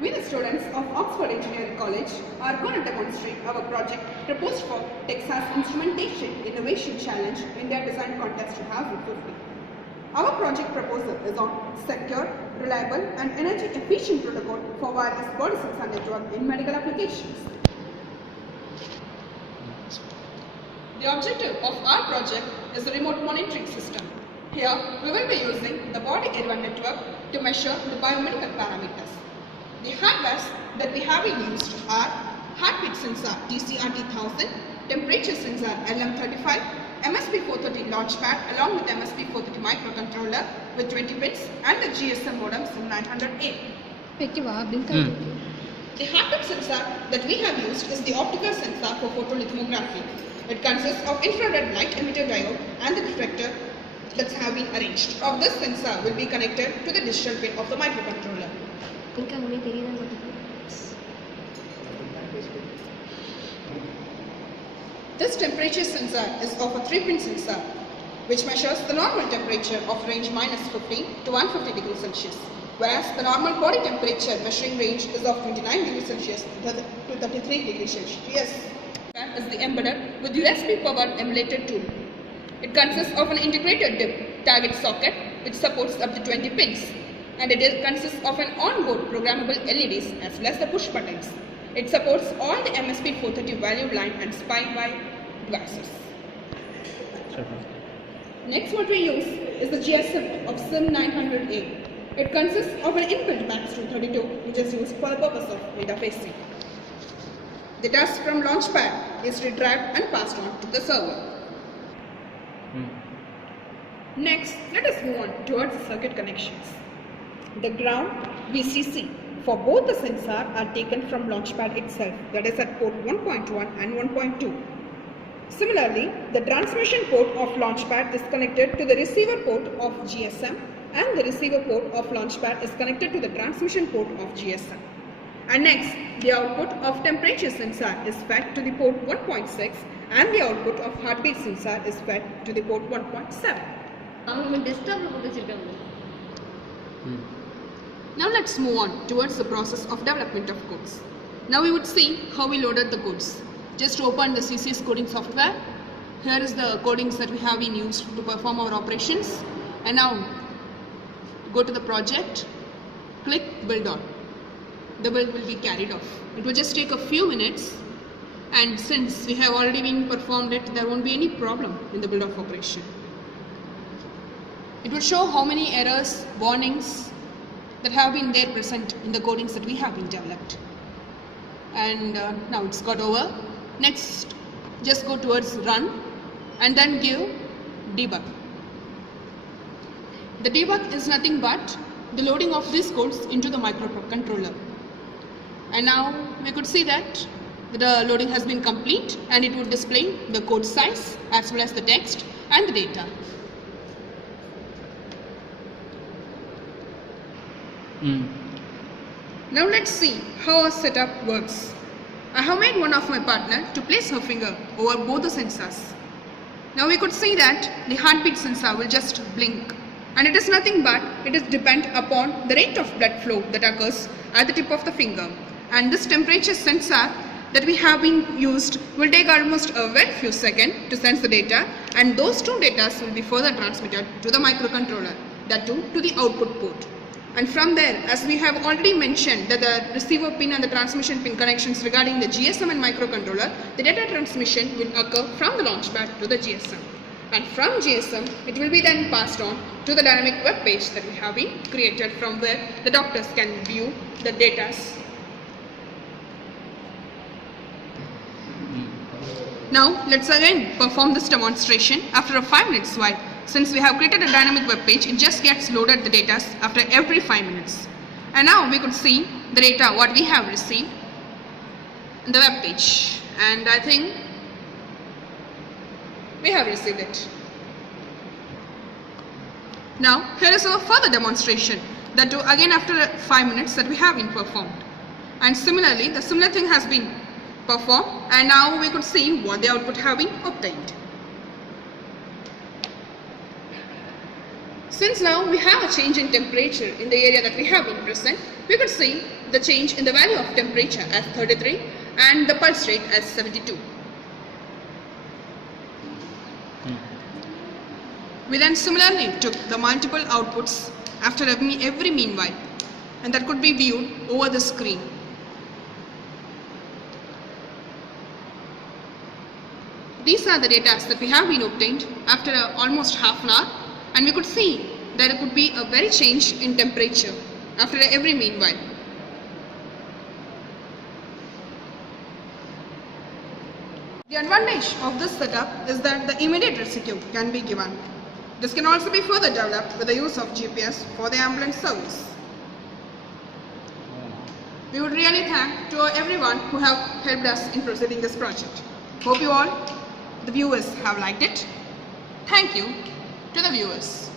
We, the students of Oxford Engineering College, are going to demonstrate our project proposed for Texas Instrumentation Innovation Challenge India Design Contest 2015. Our project proposal is on secure, reliable and energy efficient protocol for wireless body sensor network in medical applications. The objective of our project is the remote monitoring system. Here, we will be using the body area network to measure the biomedical parameters. The hardware that we have used are heartbeat sensor TCRT1000, temperature sensor LM35, MSP430 launchpad along with MSP430 microcontroller with 20 bits and the GSM modem system.The. The heartbeat sensor that we have used is the optical sensor for photolithography. It consists of infrared light emitter diode and the detector that have been arranged. Of this sensor will be connected to the digital pin of the microcontroller. This temperature sensor is of a 3-pin sensor which measures the normal temperature of range -50 to 150 degrees Celsius, whereas the normal body temperature measuring range is of 29 degrees Celsius to 33 degrees Celsius. That is the embedded with USB powered emulator tool. It consists of an integrated DIP target socket which supports up to 20 pins, and it consists of an onboard programmable LEDs as well as the push buttons. It supports all the MSP430 value line and spine-wide devices. Next, what we use is the GSM of SIM900A. It consists of an inbuilt Max232 which is used for the purpose of interfacing. The data from Launchpad is retrieved and passed on to the server. Next, let us move on towards the circuit connections. The ground VCC for both the sensors are taken from Launchpad itself, that is at port 1.1 and 1.2. Similarly, the transmission port of Launchpad is connected to the receiver port of GSM, and the receiver port of Launchpad is connected to the transmission port of GSM. And next, the output of temperature sensor is fed to the port 1.6 and the output of heartbeat sensor is fed to the port 1.7. Now let's move on towards the process of development of codes. Now we would see how we loaded the codes. Just open the CCS coding software. Here is the codings that we have been used to perform our operations. And now go to the project, click build on. The build will be carried off. It will just take a few minutes, and since we have already been performed it, there won't be any problem in the build of operation. It will show how many errors, warnings that have been there present in the codings that we have been developed. And now it's got over. Next, just go towards run and then give debug. The debug is nothing but the loading of these codes into the microcontroller. And now we could see that the loading has been complete, and it would display the code size as well as the text and the data. Now let's see how our setup works. I have made one of my partner to place her finger over both the sensors. Now we could see that the heartbeat sensor will just blink, and it is nothing but it is depend upon the rate of blood flow that occurs at the tip of the finger. And this temperature sensor that we have been used will take almost a very few seconds to sense the data, and those two data will be further transmitted to the microcontroller, that too to the output port. And from there, as we have already mentioned that the receiver pin and the transmission pin connections regarding the GSM and microcontroller, the data transmission will occur from the launchpad to the GSM. And from GSM, it will be then passed on to the dynamic web page that we have been created, from where the doctors can view the data. Now let's again perform this demonstration after a 5 minutes while. Since we have created a dynamic web page, it just gets loaded the data after every 5 minutes. And now we could see the data what we have received in the web page, and I think we have received it. Now here is our further demonstration, that too again after 5 minutes that we have been performed. And similarly, the similar thing has been performed, and now we could see what the output have been obtained. Since now we have a change in temperature in the area that we have been present, we could see the change in the value of temperature as 33 and the pulse rate as 72. We then similarly took the multiple outputs after every meanwhile, and that could be viewed over the screen. These are the data that we have been obtained after almost half an hour, and we could see that there could be a very change in temperature after every meanwhile. The advantage of this setup is that the immediate rescue can be given. This can also be further developed with the use of GPS for the ambulance service. We would really thank to everyone who have helped us in proceeding this project. Hope you all, the viewers, have liked it. Thank you to the viewers.